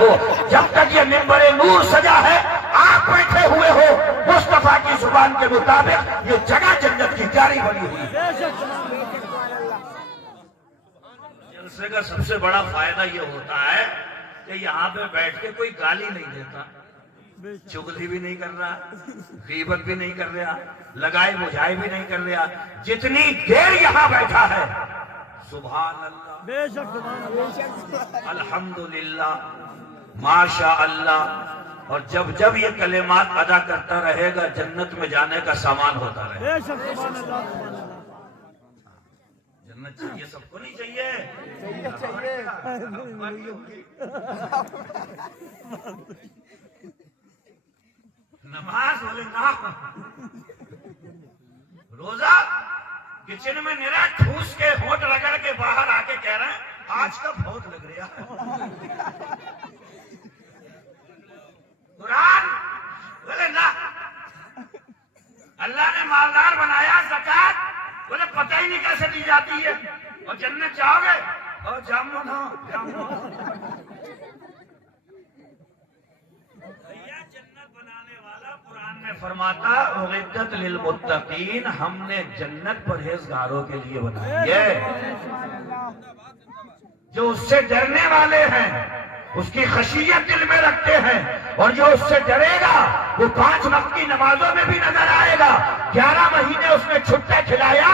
ہو جب تک یہ منبر نور سجا ہے آپ بیٹھے ہوئے ہو مصطفیٰ کی زبان کے مطابق یہ جگہ جنت کی جاری بنی ہوئی ہے۔ جلسے کا سب سے بڑا فائدہ یہ ہوتا ہے کہ یہاں پہ بیٹھ کے کوئی گالی نہیں دیتا، چغلی بھی نہیں کر رہا، غیبت بھی نہیں کر رہا، لگائی بجھائی بھی نہیں کر رہا۔ جتنی دیر یہاں بیٹھا ہے سبحان اللہ، الحمدللہ، ماشاء اللہ، اور جب جب یہ کلمات ادا کرتا رہے گا جنت میں جانے کا سامان ہوتا رہے گا۔ جنت چاہیے سب کو، نہیں چاہیے؟ نماز بولے نا، روزہ کچن میں نرا ٹھوس کے ہونٹ رگڑ کے باہر آ کے کہہ رہے ہیں آج کا بہت لگ رہا ہے۔ قرآن بولے نا، اللہ نے مالدار بنایا، زکات بولے پتہ ہی نہیں کیسے دی جاتی ہے، اور جنت جاؤ گے اور جامن ہو بھیا جنت بنانے والا قرآن میں فرماتا اعدت للمتقین، ہم نے جنت پرہیزگاروں کے لیے بنائی ہے، جو اس سے ڈرنے والے ہیں، اس کی خشیت دل میں رکھتے ہیں، اور جو اس سے ڈرے گا وہ 5 وقت کی نمازوں میں بھی نظر آئے گا۔ 11 مہینے اس نے چھٹے کھلایا،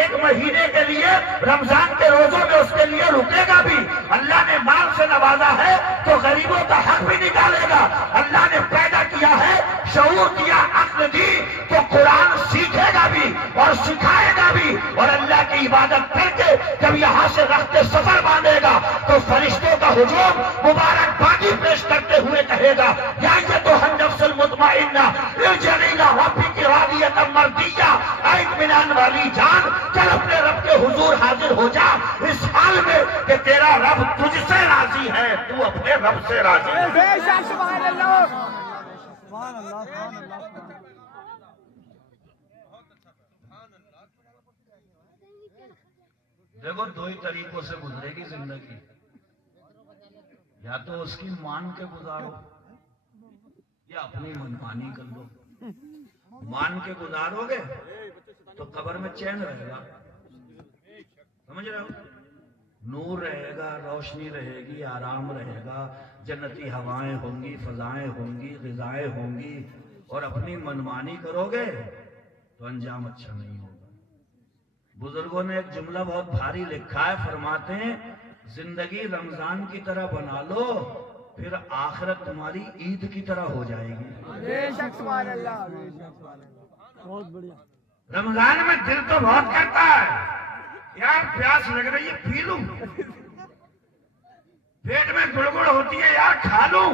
1 مہینے کے لیے رمضان کے روزوں میں اس کے لیے رکے گا بھی۔ اللہ نے مال سے نوازا ہے تو غریبوں کا حق بھی نکالے گا۔ اللہ نے پیدا کیا ہے، شعور دیا، عقل دی، تو قرآن سیکھے گا بھی اور سکھائے گا بھی، اور اللہ کی عبادت کر کے جب یہاں سے رخت سفر باندھے گا تو فرشتوں کا ہجوم مبارکبادی پیش کرتے ہوئے کہے گا یا ایتھا النفس المطمئنہ ارجعی الی ربک راضیۃ مرضیہ، اے اطمینان والی جان چل اپنے رب کے حضور حاضر ہو جا اس حال میں کہ تیرا رب تجھ سے راضی ہے، تو اپنے رب سے راضی ہے۔ بے شک، سبحان اللہ، سبحان اللہ، سبحان اللہ۔ دیکھو 2 ہی طریقوں سے گزرے گی زندگی، یا تو اس کی مان کے گزارو یا اپنی منمانی کر لو۔ مان کے گزارو گے تو قبر میں چین رہے گا، سمجھ رہے ہو؟ نور رہے گا، روشنی رہے گی، آرام رہے گا، جنتی ہوائیں ہوں گی، فضائیں ہوں گی، غذائیں ہوں گی، اور اپنی منمانی کرو گے تو انجام اچھا نہیں ہوگا۔ بزرگوں نے ایک جملہ بہت بھاری لکھا ہے، فرماتے ہیں زندگی رمضان کی طرح بنا لو پھر آخرت تمہاری عید کی طرح ہو جائے گی۔ بے شک، سبحان اللہ، بے شک، سبحان اللہ، بہت بڑھیا۔ رمضان میں دل تو بہت کرتا ہے یار پیاس لگ رہی ہے پی لوں، پیٹ میں گڑگڑ ہوتی ہے یار کھا لوں،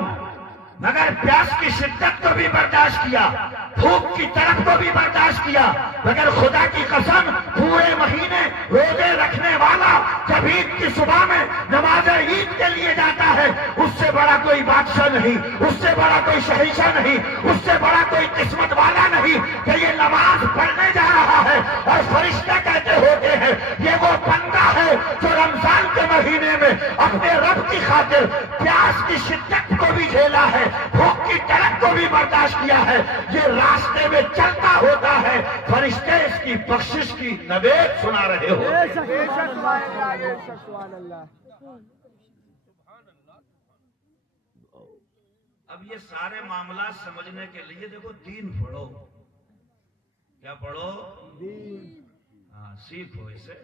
مگر پیاس کی شدت کو بھی برداشت کیا، بھوک کی طرف کو بھی برداشت کیا، مگر خدا کی قسم پورے مہینے روزے رکھنے والا جب عید کی صبح میں نماز عید کے لیے جاتا ہے اس سے بڑا کوئی بادشاہ نہیں، اس سے بڑا کوئی شہنشاہ نہیں، اس سے بڑا کوئی قسمت والا نہیں کہ یہ نماز پڑھنے جا رہا ہے اور فرشتے کہتے ہوتے ہیں یہ وہ بندہ ہے جو رمضان کے مہینے میں اپنے رب کی خاطر پیاس کی شدت کو بھی جھیلا ہے، بھوک کی تڑپ کو بھی برداشت کیا ہے، یہ راستے میں چلتا ہوتا ہے، فرشتے اس کی بخشش کی نوید سنا رہے ہو۔ بے شک، بے شک، سبحان اللہ، بے شک، سبحان اللہ۔ اب یہ سارے معاملات سمجھنے کے لیے دیکھو دین پڑھو، کیا پڑھو؟ ہاں، سیکھو اسے۔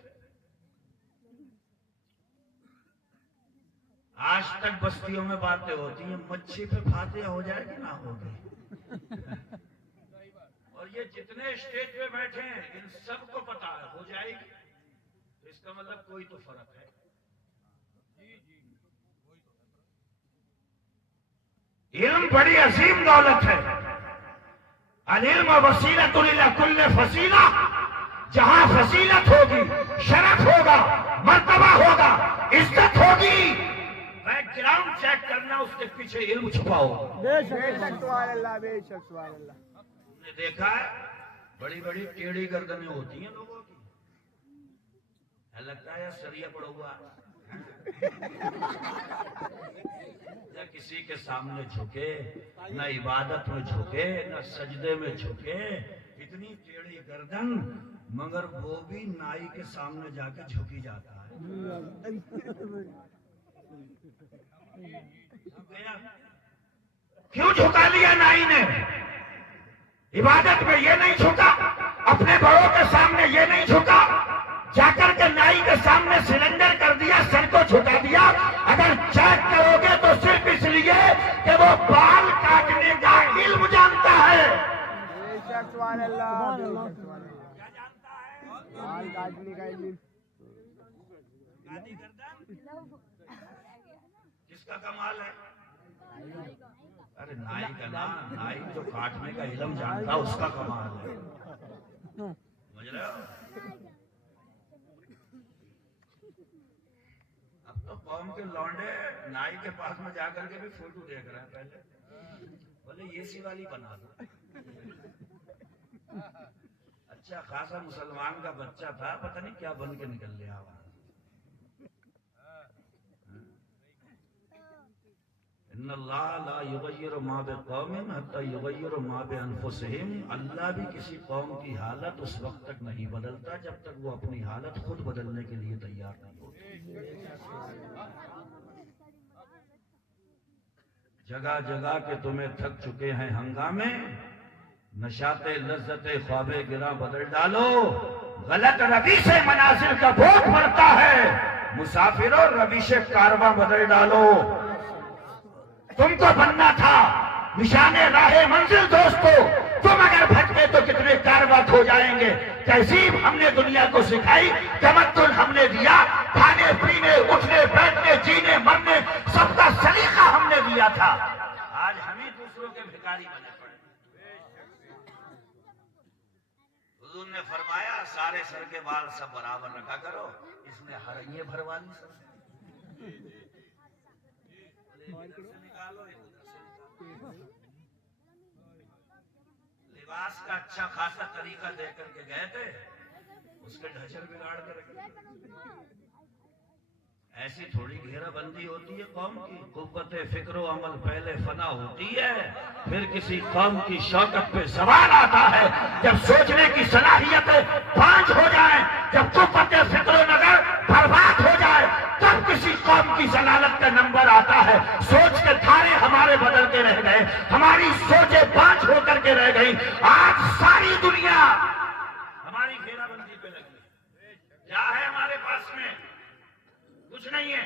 آج تک بستیوں میں باتیں ہوتی ہیں مچھی پہ فاتحہ ہو جائے گی نہ ہوگی، اور یہ جتنے اسٹیج پہ بیٹھے ہیں ان سب کو پتا ہے ہو جائے گی، تو اس کا مطلب کوئی تو فرق ہے۔ علم بڑی عظیم دولت ہے، العلم وسیلۃ الی کل فضیلہ، جہاں فضیلت ہوگی، شرف ہوگا، مرتبہ ہوگا، عزت ہوگی، بیک گراؤنڈ چیک کرنا اس کے پیچھے علم چھپاؤ۔ بے شک، سبحان اللہ، بے شک، سبحان اللہ۔ ہم نے دیکھا ہے بڑی بڑی ٹیڑھی گردنیں ہوتی ہیں لوگوں کی، لگتا ہے سریا پڑا ہوا نہ کسی کے سامنے جھکے، نہ عبادت میں جھکے، نہ سجدے میں جھکے، اتنی ٹیڑھی گردن، مگر وہ بھی نائی کے سامنے جا کے جھکی جاتا ہے۔ کیوں جھکا لیا نائی نے؟ عبادت میں یہ نہیں جھکا، اپنے بڑوں کے سامنے یہ نہیں جھکا، جا کر کے نائی کے سامنے سلنڈر کر دیا، سر کو جھکا دیا۔ اگر چیک کرو گے تو صرف اس لیے کہ وہ بال کاٹنے کا علم جانتا ہے۔ سبحان اللہ، کیا جانتا ہے؟ بال کاٹنے کا علم۔ کس کا کمال ہے؟ ارے نائی کا نام، نائی جو کاٹنے کا علم جانتا اس کا کمال ہے، سمجھ رہے ہو؟ اب تو قوم کے لونڈے نائی کے پاس میں جا کر کے بھی فوٹو دیکھ رہے ہیں، پہلے بولے اے سی والی بنا دو۔ اچھا خاصا مسلمان کا بچہ تھا، پتہ نہیں کیا بن کے نکل لیا وہاں۔ ان اللہ لا یغیر ما بقوم حتی یغیر ما بانفسہم، اللہ بھی کسی قوم کی حالت اس وقت تک نہیں بدلتا جب تک وہ اپنی حالت خود بدلنے کے لیے تیار نہیں ہوتی۔ جگہ جگہ کے تمہیں تھک چکے ہیں ہنگامے، نشاط لذت خواب گراں بدل ڈالو، غلط روی سے منازل کا بوجھ بڑھتا ہے، مسافروں روش کارواں بدل ڈالو۔ تم کو بننا تھا نشان راہ منزل دوستو، تم اگر بھٹکے تو کتنے کارواں ہو جائیں گے۔ تہذیب ہم نے دنیا کو سکھائی، تمدن ہم نے دیا، کھانے پینے اٹھنے بیٹھنے جینے مرنے سب کا سلیقہ ہم نے دیا تھا، آج ہم ہی دوسروں کے بھکاری بنے پڑے۔ حضور نے فرمایا سارے سر کے بال سب برابر رکھا کرو، اس نے ہرئیے بھروا لی سر۔ لباس کا اچھا خاصا طریقہ دے کر کے گئے تھے، اس کے ڈھچر بگاڑ کے رکھے۔ ایسی تھوڑی گھیرا بندی ہوتی ہے قوم کی، قوت فکر و عمل پہلے فنا ہوتی ہے، پھر کسی قوم کی شوکت پہ سوال آتا ہے۔ جب سوچنے کی صلاحیتیں پانچ ہو جائیں، جب قوت فکر و نظر برباد ہو جائے، تب کسی قوم کی ضلالت کا نمبر آتا ہے۔ سوچ کے دھارے ہمارے بدل کے رہ گئے، ہماری سوچیں پانچ ہو کر کے رہ گئی، آج ساری دنیا ہماری گھیرا بندی پہ لگی۔ کیا ہے ہمارے پاس میں؟ کچھ نہیں ہے،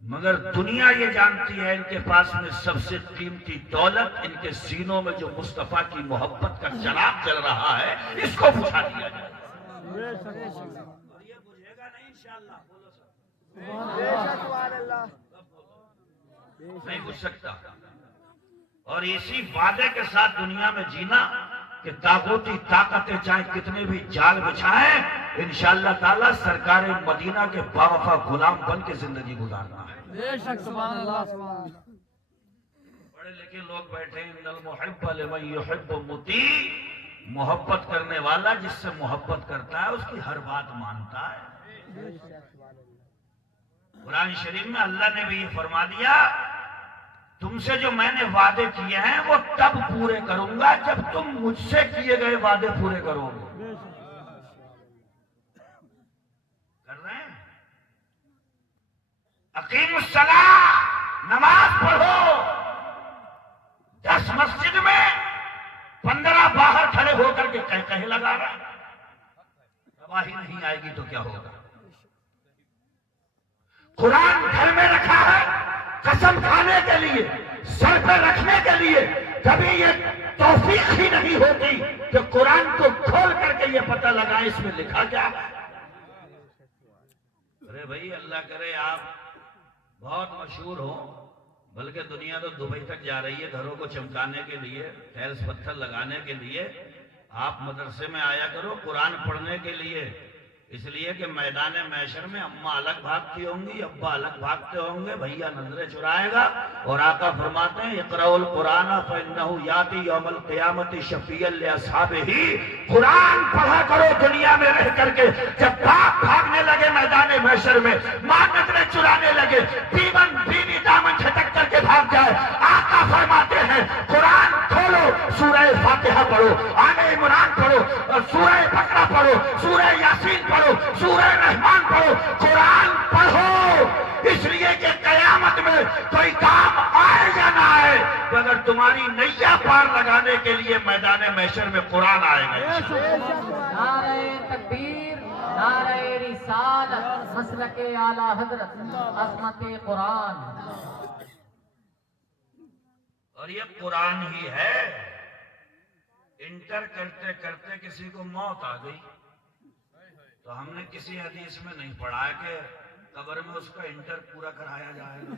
مگر دنیا یہ جانتی ہے ان کے پاس میں سب سے قیمتی دولت ان کے سینوں میں جو مصطفیٰ کی محبت کا چراغ جل رہا ہے، اس کو بجھا دیا جائے۔ اور یہ بجھے گا نہیں انشاءاللہ، بولو سب نہیں بجھ سکتا۔ اور اسی وعدے کے ساتھ دنیا میں جینا کہ طاغوتی طاقتیں چاہے کتنے بھی جال بچھائیں، انشاءاللہ تعالیٰ سرکار مدینہ کے باوفا غلام بن کے زندگی گزارنا ہے۔ بے شک، سبحان اللہ۔ پڑھے لکھے لوگ بیٹھے ان المحب لمن یحب مطیع، محبت کرنے والا جس سے محبت کرتا ہے اس کی ہر بات مانتا ہے۔ قرآن شریف میں اللہ نے بھی یہ فرما دیا، تم سے جو میں نے وعدے کیے ہیں وہ تب پورے کروں گا جب تم مجھ سے کیے گئے وعدے پورے کرو گے۔ کر رہے ہیں؟ اقیم الصلاۃ، نماز پڑھو، 10 مسجد میں 15 باہر کھڑے ہو کر کے کہے لگا رہا ہے، تباہی نہیں آئے گی تو کیا ہوگا؟ قرآن گھر میں رکھا ہے قسم کھانے کے لیے، سر پہ رکھنے کے لیے، کبھی یہ توفیق ہی نہیں ہوتی کہ قرآن کو کھول کر کے یہ پتہ لگا اس میں لکھا کیا ہے۔ ارے بھائی اللہ کرے آپ بہت مشہور ہوں، بلکہ دنیا تو دبئی تک جا رہی ہے گھروں کو چمکانے کے لیے، ٹائلز پتھر لگانے کے لیے، آپ مدرسے میں آیا کرو قرآن پڑھنے کے لیے، اس لیے کہ میدان محشر میں اماں الگ بھاگتی ہوں گی، ابا الگ بھاگتے ہوں گے، بھیا نظریں چرائے گا، اور آقا فرماتے ہیں اقرؤوا القرآن فإنہ یاتی یوم القیامت شفیعا لأصحابہ، قرآن پڑھا کرو دنیا میں رہ کر کے، جب باپ بھاگنے لگے میدان محشر میں، ماں نظریں چرانے لگے، بیوی دامن جھٹک کر کے بھاگ جائے، آقا فرماتے ہیں قرآن کھولو، سورہ فاتحہ پڑھو، آل عمران پڑھو، سورہ بقرہ پڑھو، سورہ یاسین پڑھو، سورہ رحمان پڑھو، قرآن پڑھو، اس لیے کہ قیامت میں کوئی کام آئے یا نہ آئے، مگر تمہاری نیا پار لگانے کے لیے میدان محشر میں قرآن آئے گا۔ نعرہ تکبیر، نعرہ رسالت، مسلک اعلی حضرت، عظمت قرآن۔ اور یہ قرآن ہی ہے۔ انٹر کرتے کرتے کسی کو موت آ گئی تو ہم نے کسی حدیث میں نہیں پڑھا ہے کہ قبر میں اس کا انٹر پورا کرایا جائے گا۔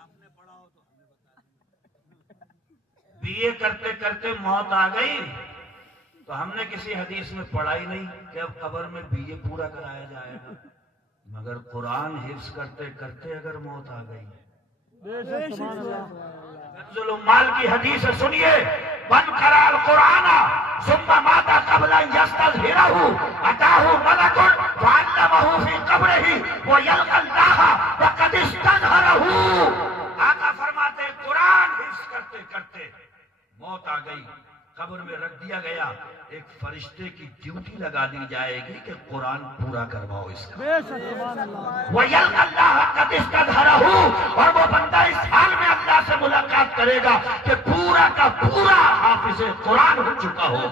آپ نے پڑھا ہو تو ہمیں بتا دیں۔ بی اے کرتے کرتے موت آ گئی تو ہم نے کسی حدیث میں پڑھا ہی نہیں کہ اب قبر میں بی اے پورا کرایا جائے گا، مگر قرآن حفظ کرتے کرتے اگر موت آ گئی۔ کنز العمال کی حدیث سنیے، من قرأ القرآن ثم مات قبل ان يستظهره اتاه ملك فعلمه في قبره ويلقى الله وقد استظهره۔ آقا فرماتے قرآن حفظ کرتے کرتے موت آ گئی، قبر میں رکھ دیا گیا، ایک فرشتے کی ڈیوٹی لگا دی جائے گی کہ قرآن پورا کرواؤ اس کا۔ وَيَلْقَى اللَّهَ قَدْ اسْتَظْهَرَهُ، اور وہ بندہ اس حال میں اللہ سے ملاقات کرے گا کہ پورا کا پورا حافظ قرآن ہو چکا ہو۔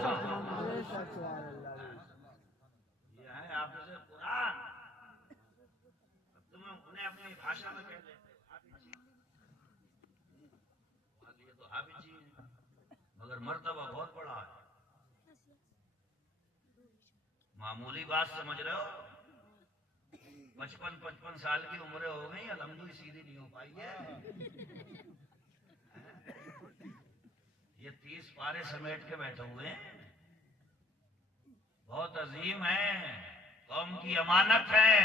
یہ ہے حافظ قرآن۔ اب تم انہیں اپنی بھاشا میں کہہ دیتے یہ تو حافظ جی ہیں، مگر مرتبہ بہت بڑا ہے۔ معمولی بات سمجھ رہے ہو؟ 55 سال کی عمریں ہو گئی، الحمدللہ سیدھی نہیں ہو پائی ہے۔ یہ 30 پارے سمیٹ کے بیٹھے ہوئے ہیں، بہت عظیم ہیں، قوم کی امانت ہیں،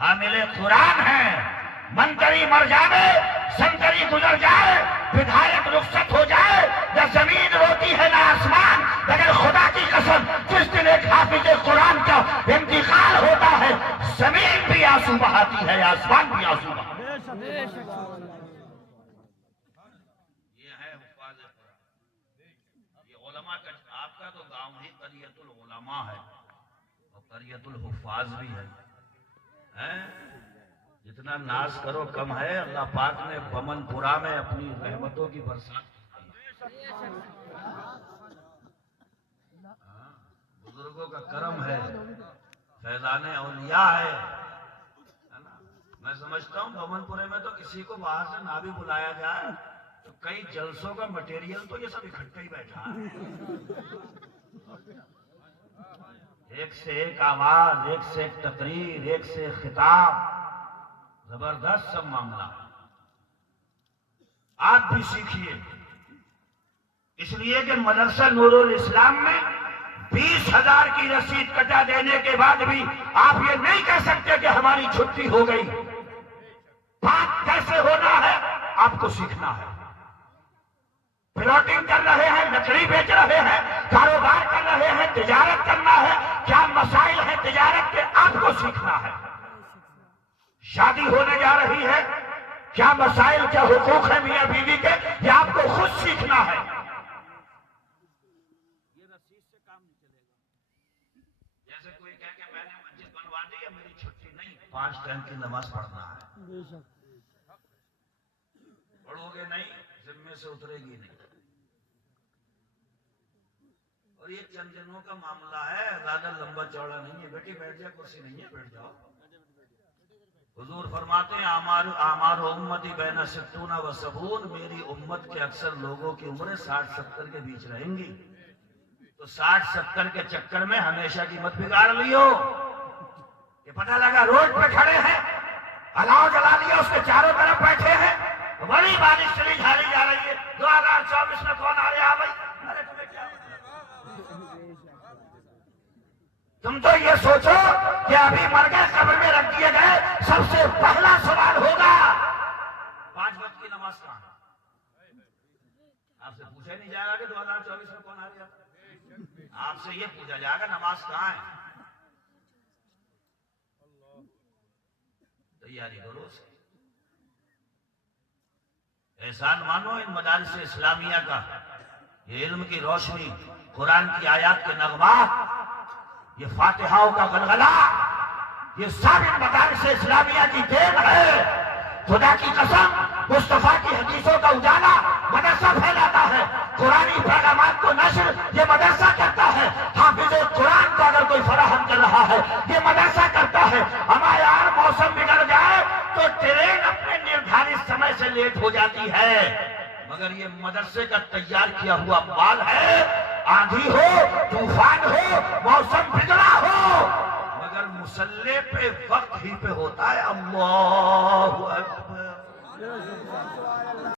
حامل قرآن ہیں۔ منتری مر جائے، سنتری گزر جائے، ودھایک رخصت ہو جائے، نہ زمین روتی ہے نہ آسمان، مگر خدا کی قسم جس دن ایک حافظ قرآن کا انتقال ہوتا ہے، زمین بھی آنسو بہاتی ہے، آسمان بھی آنسو بہاتا ہے۔ یہ ہے حفاظ قرآن۔ یہ علماء کا، آپ کا تو گاؤں ہی قریۃ العلماء ہے اور قریۃ الحفاظ بھی ہے۔ جتنا ناز کرو کم ہے، اللہ پاک نے بمن پورا میں اپنی رحمتوں کی برسات کی۔ بزرگوں کا کرم ہے، فیضان اولیاء ہے نا۔ میں سمجھتا ہوں بمن پورے میں تو کسی کو باہر سے نہ بھی بلایا جائے تو کئی جلسوں کا مٹیریل تو یہ سب اکٹھے ہی بیٹھا ہے۔ ایک سے ایک آواز، ایک سے ایک تقریر، ایک سے ایک خطاب، زبردست سب معاملہ۔ آپ بھی سیکھیے، اس لیے کہ مدرسہ نور الاسلام میں 20,000 کی رسید کٹا دینے کے بعد بھی آپ یہ نہیں کہہ سکتے کہ ہماری چھٹی ہو گئی۔ بات کیسے ہونا ہے آپ کو سیکھنا ہے۔ پلاٹنگ کر رہے ہیں، لکڑی بیچ رہے ہیں، کاروبار کر رہے ہیں، تجارت کرنا ہے، کیا مسائل ہیں تجارت کے آپ کو سیکھنا ہے۔ شادی ہونے جا رہی ہے، کیا مسائل، کیا حقوق ہیں میاں بیوی کے، یہ آپ کو خود سیکھنا ہے۔ یہ رسید سے کام نہیں چلے گا۔ جیسے کوئی کہہ کہ میں نے مسجد بنوا دی ہے، میری چھٹی نہیں، 5 ٹائم کی نماز پڑھنا ہے۔ پڑھو گے نہیں، ذمے سے اترے گی نہیں۔ اور یہ چند دنوں کا معاملہ ہے، زیادہ لمبا چوڑا نہیں ہے۔ بیٹی بیٹھ جائے، کرسی نہیں ہے، بیٹھ جاؤ۔ حضور فرماتے ہیں اعمار امتی بین 60 و 70، میری امت کے اکثر لوگوں کی عمریں 60-70 کے بیچ رہیں گی، تو 60-70 کے چکر میں ہمیشہ کی مت بگاڑ لیو۔ یہ پتہ لگا روڈ پہ کھڑے ہیں، الاؤ جلا لیا، اس کے چاروں طرف بیٹھے ہیں، بڑی بارش چلی جھالی جا رہی ہے، 2024 میں کون آ رہا ہے بھائی؟ ارے تمہیں کیا، تم تو یہ سوچو کہ ابھی مر گئے قبر میں رکھ دیے گئے، سب سے پہلا سوال ہوگا 5 وقت کی نماز کہاں؟ آپ سے پوچھا نہیں جائے گا کہ 2024 میں کون آ گیا، آپ سے یہ پوچھا جائے گا نماز کہاں ہے؟ تیاری کرو اس کی، احسان مانو ان مدارس اسلامیہ کا، یہ علم کی روشنی، قرآن کی آیات کے نغمات، یہ فاتحاؤں کا غلغلہ، یہ سب ان مدارس اسلامیہ کی دین ہے۔ خدا کی قسم، مصطفیٰ کی حدیثوں کا اجالا مدرسہ پھیلاتا ہے، قرآنی پیغامات کو نشر یہ مدرسہ کرتا ہے، حافظ قرآن کو اگر کوئی فراہم کر رہا ہے یہ مدرسہ کرتا ہے۔ ہمارا یار موسم بگڑ جائے تو ٹرین اپنے نردھارت سمے سے لیٹ ہو جاتی ہے، مگر یہ مدرسے کا تیار کیا ہوا مال ہے، آندھی ہو، طوفان ہو، موسم بگڑا ہو، مگر مسلح پہ وقت ہی پہ ہوتا ہے۔ اللہ اکبر۔